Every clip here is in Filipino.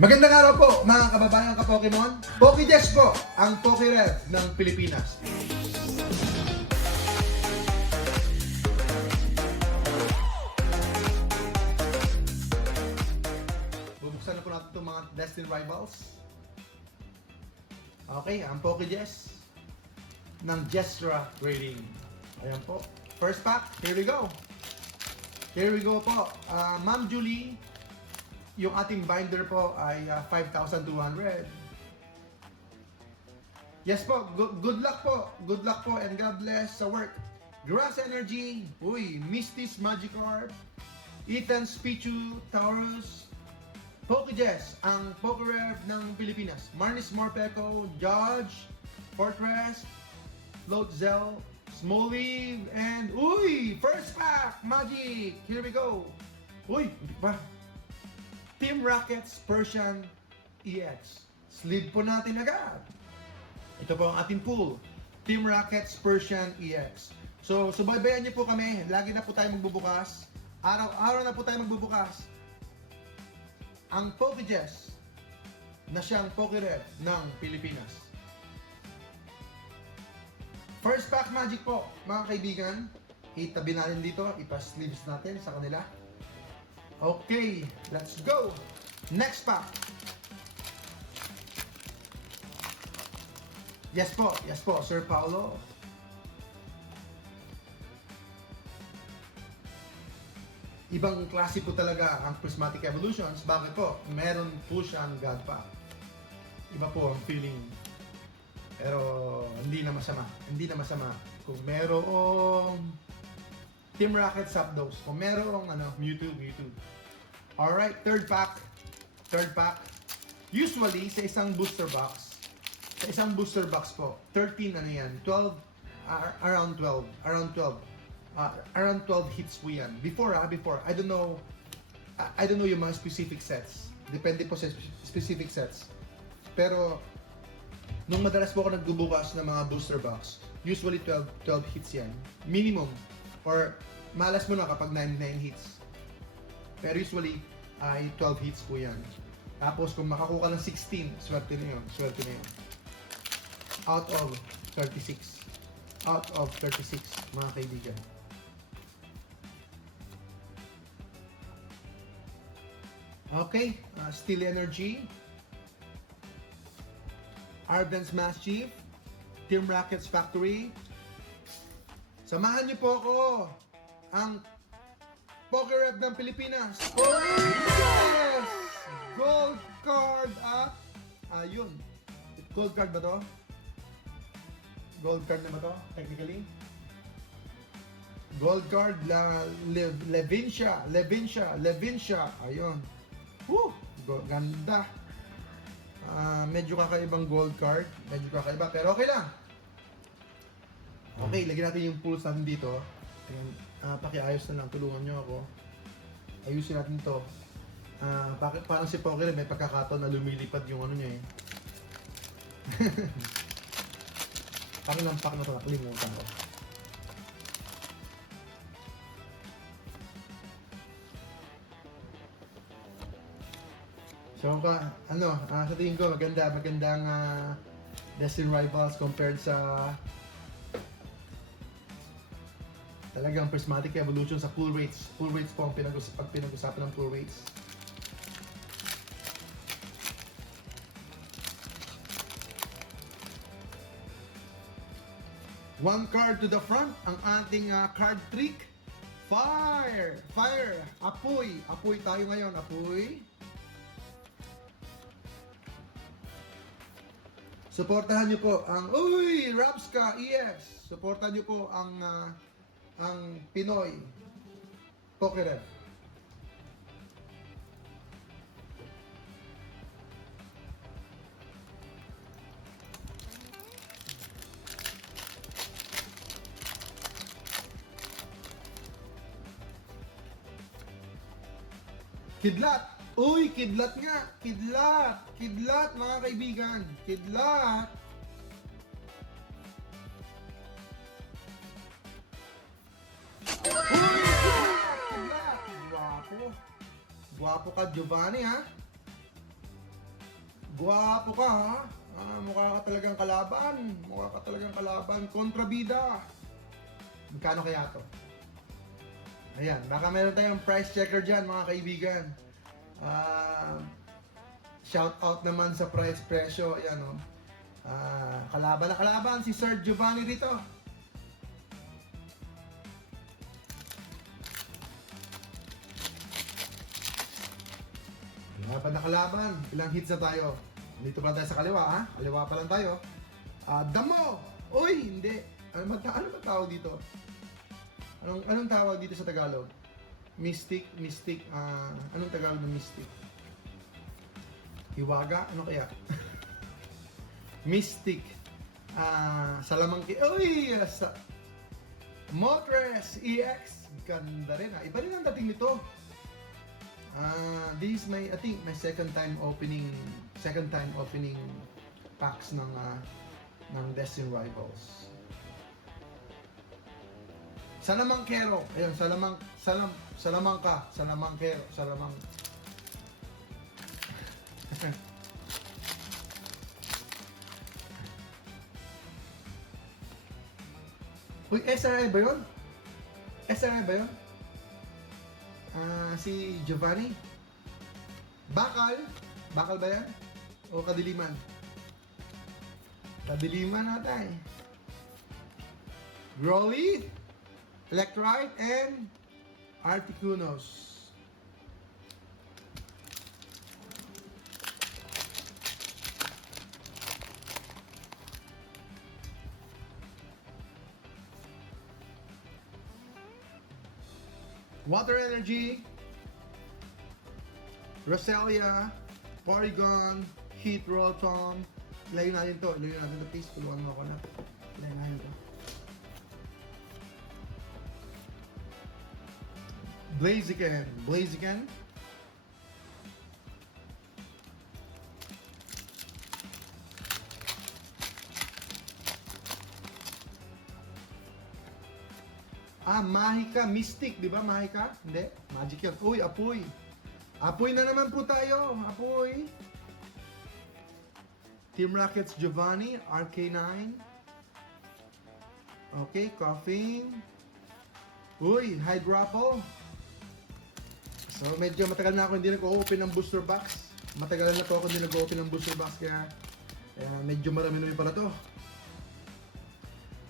Magandang araw po mga kababayan ka-Pokemon. PokeJess po ang PokeRev ng Pilipinas. Bubuksan na po natin itong mga Destined Rivals. Okay, ang PokeJess ng Jestra Trading. Ayan po. First pack, here we go. Here we go po. Ma'am Julie, yung ating binder po ay 5,200. Yes po, good luck po. Good luck po and God bless sa work. Grass Energy, uy, Misty's Magikarp, Ethan's Pichu, Taurus, PokeJess, ang PokeRev ng Pilipinas. Marnis Morpeko, Judge, Fortress, Floatzel, Smoliv, and uy, first pack, Magic. Here we go. Uy, hindi pa. Team Rockets Persian EX. Sleeve po natin agad. Ito po ang ating pool. Team Rockets Persian EX. So, subaybayan niyo po kami. Lagi na po tayo magbubukas. Araw-araw na po tayo magbubukas. Ang PokeJess na siyang PokeRev ng Pilipinas. First pack Magic po, mga kaibigan. Itabi natin dito. Ipa-sleeves natin sa kanila. Okay, let's go. Next pack. Yes po, Sir Paolo. Ibang klase po talaga ang Prismatic Evolutions. Bakit po? Meron po siyang God Pack. Iba po ang feeling. Pero hindi na masama. Hindi na masama. Kung merong Team Rocket Zapdos. Kung merong Mewtwo. Alright, third pack. Usually, sa isang booster box po, 13 yan, 12, around 12 hits po yan. Before, I don't know yung mga specific sets. Depende po sa specific sets. Pero, nung madalas po ako nagbubukas ng mga booster box, usually 12 hits yan. Minimum. Or, malas mo na kapag 9 hits. Pero usually, ay 12 hits po yan. Tapos, kung makakuha ng 16, swerte na yun. Out of 36. Mga kaibigan. Okay, Steel Energy, Arbenz Mastiff, Team Rockets Factory. Samahan niyo po ako, ang PokeRev ng Pilipinas. Yes! Gold card at ayun. Gold card ba to? Gold card na ba to? Technically. Gold card la Levincia. Ayun. Woo! Ganda. Medyo kakaibang gold card. Medyo kakaiba pero okay lang. Okay, lagyan natin yung pulse natin dito. Ayan, pakiayos na lang, tulungan nyo ako. Ayusin natin to. Parang si PokeRev may pagkakataon na lumilipad yung ano niya eh. Pakinampak na ito, nakalimutan ko. So, sa tingin ko, magandang Destined Rivals compared sa talagang Prismatic Evolution sa full rates. Full rates po ang pinag-usapan ng full rates. One card to the front, ang ating card trick. Fire! Apoy tayo ngayon, apoy. Suportahan niyo po ang Rapska EX. Suportahan niyo po ang Pinoy PokeRev. Kidlat! Uy, kidlat nga! Kidlat mga kaibigan! Kidlat! Gwapo ka, Giovanni, ha? Guwapo ka, ha? Mukha ka talagang kalaban. Mukha ka talagang kalaban. Kontrabida. Magkano kaya to? Ayan, baka meron tayong price checker dyan, mga kaibigan. Shout out naman sa price presyo. Ayan, oh. Kalaban na kalaban si Sir Giovanni dito. Kalaban na kalaban. Ilang hits na tayo? Dito pa tayo sa kaliwa, ha? Kaliwa pa lang tayo. Damo! Uy, hindi. Ano ba tawag dito? Anong tawag dito sa Tagalog? Mystic. Anong Tagalog ng mystic? Hiwaga? Ano kaya? Mystic. Salamangki. Uy! Motres EX. Ganda rin, ha? Iba rin ang dating nito. This is my second time opening packs ng Destiny Rivals. Salamangkero. Ayun, Salamangka. Salamangkero. Uy, SRI ba yun? SRI ba yun? Si Giovanni? Bakal? Bakal ba yan? O kadiliman? Kadiliman natin. Growly, Electrite, and Articunos. Water Energy, Roselia, Porygon, Heat Rotom. Ilayin natin to. Please, tulungan mo ako na. Ilayin natin to. Blaziken. Mahika, Mystic, di ba? Mahika? Hindi, Magic yun. Uy, Apoy. Apoy na naman po tayo. Apoy. Team Rockets Giovanni, RK9. Okay, Coughing. Uy, Hydrapple. So, medyo matagal na ako hindi nag-open ng booster box. Matagal na po ako hindi nag-open ng booster box, kaya medyo marami-rami pala to.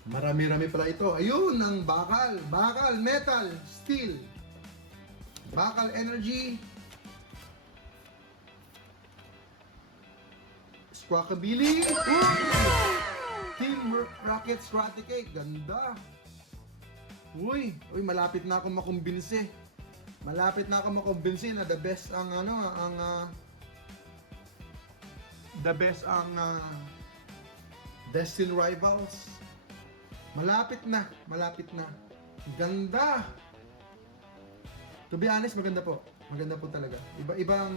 Marami-rami pala ito. Ayun, ang bakal. Bakal, metal, steel. Bakal energy. Squawkabilly. Team Rockets Raticate. Ganda. Uy, malapit na akong makumbinsi. Malapit na akong makumbinsi na the best ang Destiny Rivals. Malapit na. Ganda. To be honest, maganda po. Maganda po talaga. Iba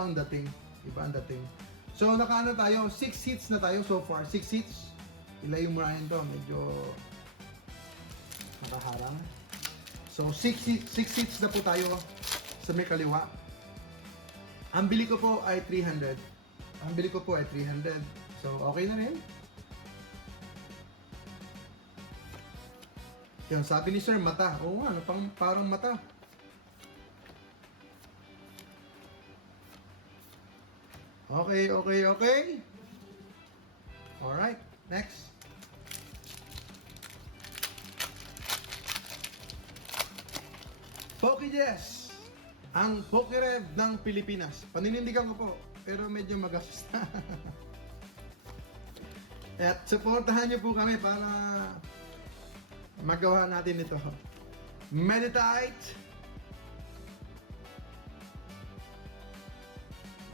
ang dating. So nakaano tayo, 6 hits na tayo so far. 6 hits. Ilayo mo rin to, medyo nakaharang. So 6 hits na po tayo sa may kaliwa. Ang bili ko po ay 300. So okay na rin. Yan, sabi ni Sir, mata. Oo nga, parang mata. Okay. Alright, next. Pokejess, ang Pokerev ng Pilipinas. Paninindigan ko po, pero medyo magastos na. At supportahan niyo po kami para magawa natin ito. Meditite.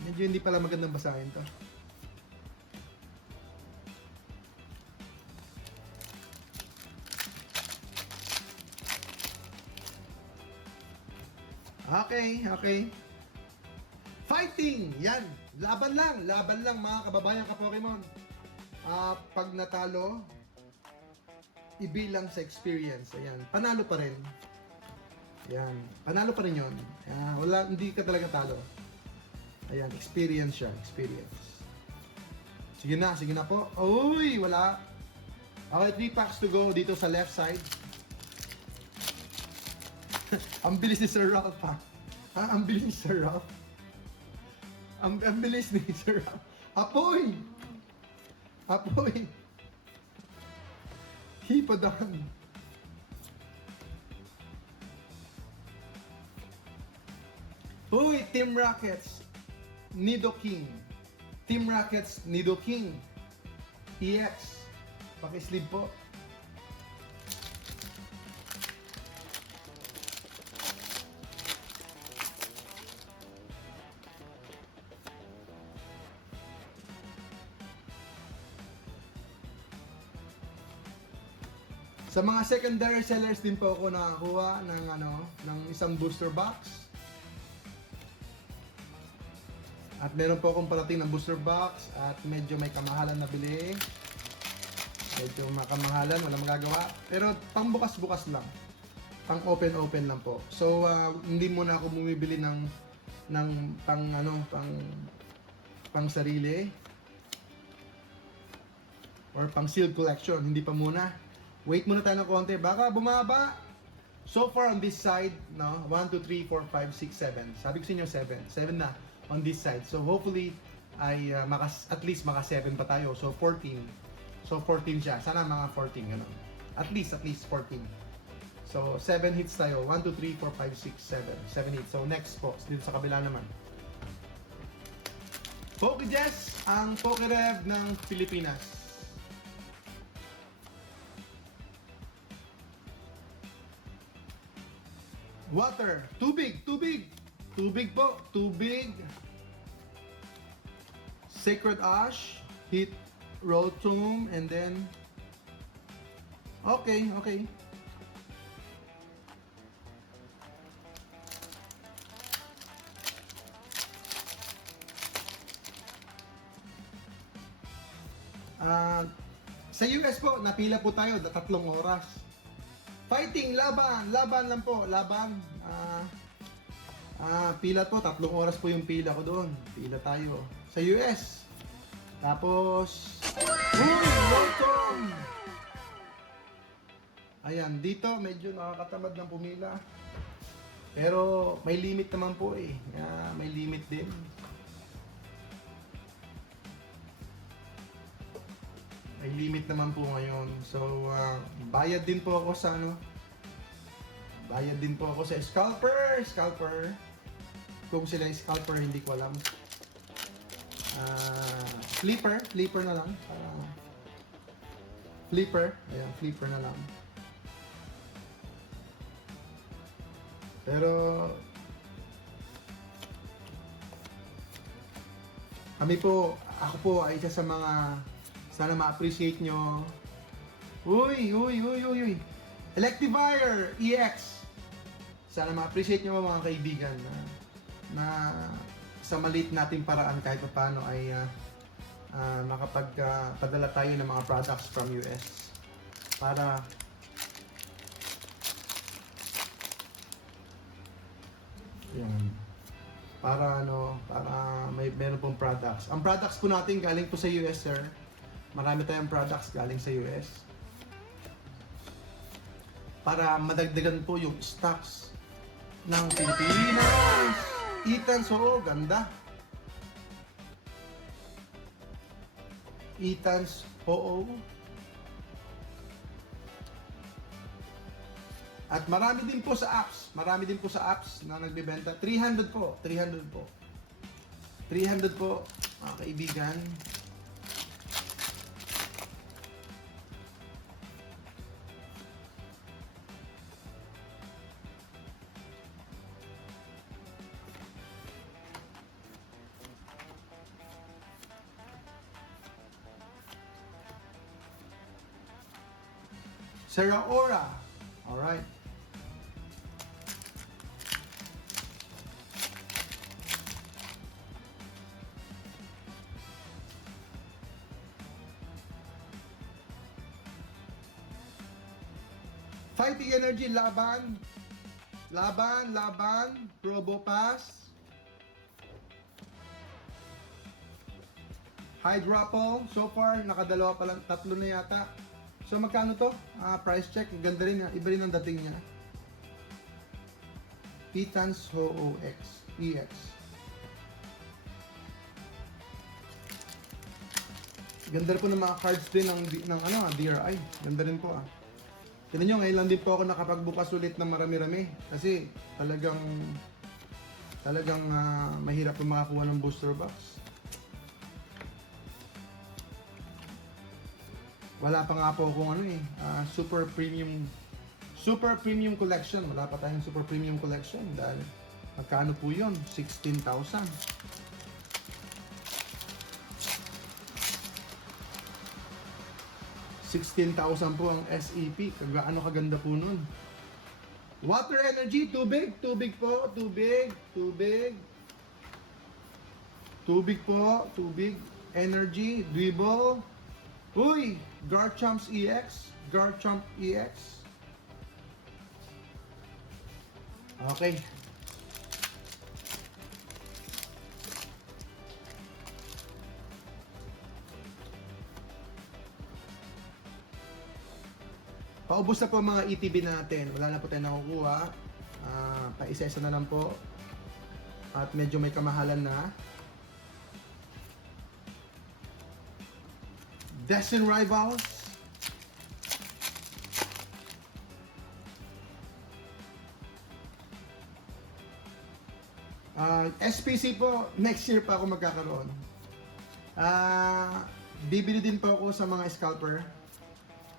Medyo hindi pala magandang basahin to. Okay. Fighting! Yan! Laban lang mga kababayan ka-Pokemon. Pag natalo, ibilang sa experience. Ayan, panalo pa rin. Ayan, panalo pa rin yun. Hindi ka talaga talo. Ayan, experience siya, experience. Sige na po. Uy, wala. Okay, 3 packs to go dito sa left side. Ang bilis ni Sir Ralph ha. Ang bilis ni Sir Ralph. Ang bilis ni Sir Ralph. Apoy! Apoy! Hippodon. Uy, Team Rockets, Nidoking. Team Rockets, Nidoking. EX. Pakisleeve po. Sa mga secondary sellers din po ako nakakuha ng isang booster box. At meron po akong parating na booster box at medyo may kamahalan na bili. Medyo makamahalan, walang magagawa. Pero pang bukas-bukas lang. Pang open-open lang po. So, hindi muna ako bumibili ng pang sarili. Or pang sealed collection. Hindi pa muna. Wait muna tayo ng konti. Baka bumaba. So far on this side, no? 1, 2, 3, 4, 5, 6, 7. Sabi ko sa inyo 7. 7 na on this side. So hopefully, ay at least maka 7 pa tayo. So 14. So 14 siya. Sana mga 14 gano'n. At least 14. So 7 hits tayo. 1, 2, 3, 4, 5, 6, 7. 7 hits. So next po, dito sa kabila naman. Pokejess, ang Pokerev ng Pilipinas. Water, tubig po, tubig. Sacred Ash, Hit Rotom, and then okay. Sa US po, napila po tayo 3 oras. Fighting, laban lang po, laban. Pila po, 3 oras po yung pila ko doon. Pila tayo. Sa US. Tapos, welcome! Ayan, dito medyo nakakatamad ng pumila. Pero may limit naman po eh. May limit din. May limit naman po ngayon. So, bayad din po ako sa Bayad din po ako sa scalper. Kung sila yung scalper, hindi ko alam. Flipper na lang. Ayan, flipper na lang. Pero ako po ay isa sa mga sana ma-appreciate nyo. Uy! Electivire EX. Sana ma-appreciate nyo mga kaibigan na sa maliit nating paraan kahit paano ay makapagpadala tayo ng mga products from US para para meron pong products. Ang products po natin galing po sa US, sir. Marami tayong products galing sa US. Para madagdagan po yung stocks ng Pilipinas. Ethan, so ganda. Ethan's oo. At marami din po sa apps. Na nagbebenta. 300 po, mga kaibigan. Seraora. All right. Fighting Energy, laban. Probopass. Hydropol, so far, nakadalawa pa lang, tatlo na yata. So, magkano to? Price check, ganda rin, iba rin ang dating niya. Ethan's Ho X, EX. Ganda rin po ng mga cards din ng DRI. Ganda rin po Tignan nyo, ngayon lang din po ako nakapagbukas ulit ng marami-rami. Kasi talagang mahirap po makakuha ng booster box. Wala pa nga po akong super premium collection. Wala pa tayong super premium collection dahil magkano po yun? 16,000. 16,000 po ang SEP. Ano kaganda po nun. Water energy, tubig po, tubig po, tubig, energy, dribble. Uy, Garchomp EX. Okay. Paubos na po mga ETB natin. Wala na po tayo nakukuha. Pa-isa-isa na lang po. At medyo may kamahalan na. Destin Rivals. SPC po, next year pa ako magkakaroon. Bibili din po ako sa mga scalper.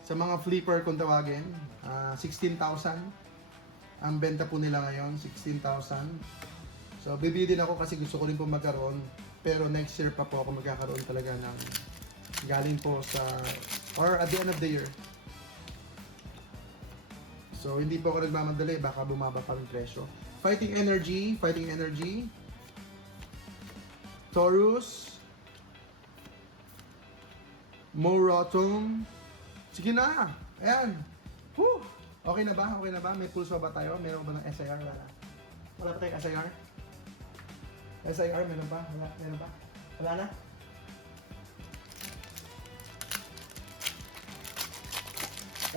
Sa mga flipper kung tawagin, 16,000 ang benta po nila ngayon, 16,000. So bibili din ako kasi gusto ko rin po magkaroon, pero next year pa po ako magkakaroon talaga ng galing po sa, or at the end of the year. So hindi po ako nagmamadali, baka bumaba pa ng presyo. Fighting Energy, Taurus, Morotum. Sige na! Ayan! Whew! Okay na ba? May pulso ba tayo? Meron ba ng SIR? Wala pa tayong SIR? SIR, meron ba? Meron ba? Wala na?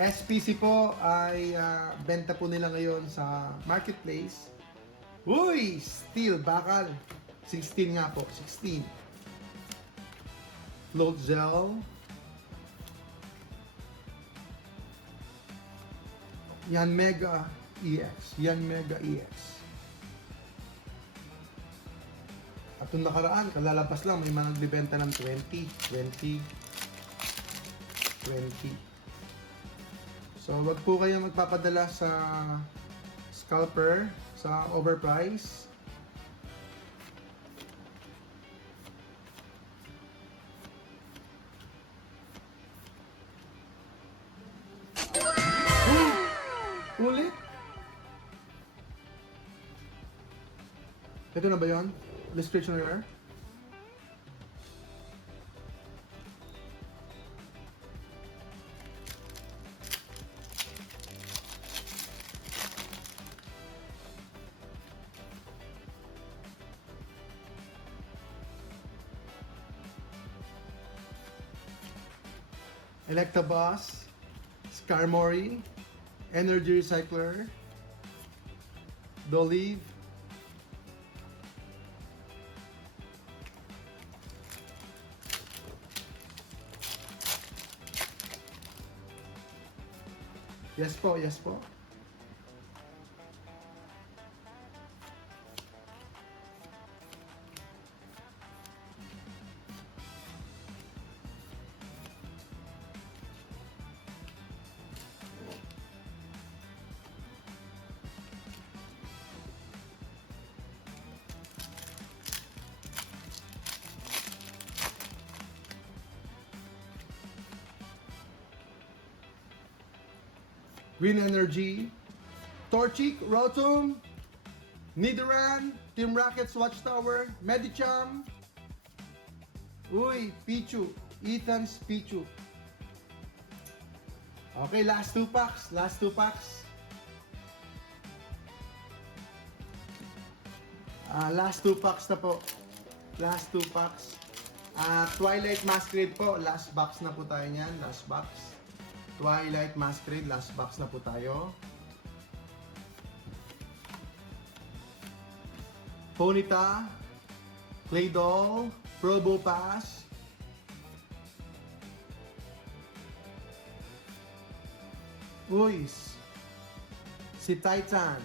SPC po ay benta po nila ngayon sa marketplace. Uy! Steel, bakal. 16 nga po, 16. Float gel. Yan Mega EX. At nung nakaraan, kalalabas lang, may mga nagbibenta ng 20. So, wag po kayo magpapadala sa scalper, sa overprice. Ulit? Ito na ba yun? Restriction error? Electabuzz, Skarmory, Energy Recycler, Dolly, yes po. Green Energy, Torchic, Rotom, Nidoran, Team Rockets Watchtower, Medicham, uy, Pichu, Ethan's Pichu. Okay, last two packs. Last two packs na po. Last two packs. Twilight Masquerade po, last box na po tayo niyan, last box. Twilight Masquerade, last box na po tayo. Ponyta, Clay Doll, Probo Pass. Uy, si Titan.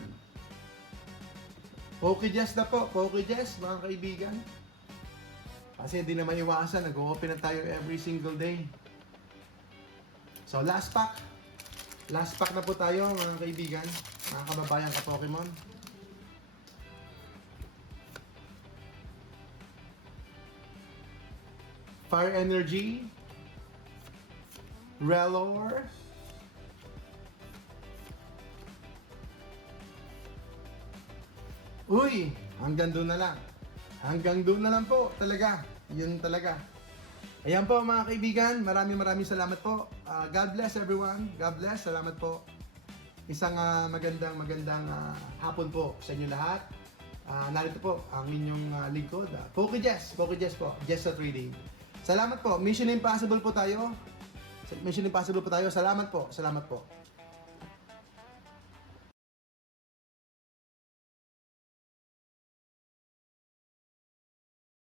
Pokejess na po, Pokejess mga kaibigan. Kasi hindi na maiwasan, nag-open na tayo every single day. So last pack. Last pack na po tayo mga kaibigan, mga kababayan ka Pokemon. Fire Energy, Relor, uy, hanggang doon na lang. Hanggang doon na lang po, talaga. Yun talaga. Ayan po mga kaibigan, maraming salamat po. God bless everyone. God bless, salamat po. Isang magandang hapon po sa inyo lahat. Narito po ang inyong lingkod. Pokejess po, Jess sa Trading. Salamat po. Mission Impossible po tayo. Salamat po.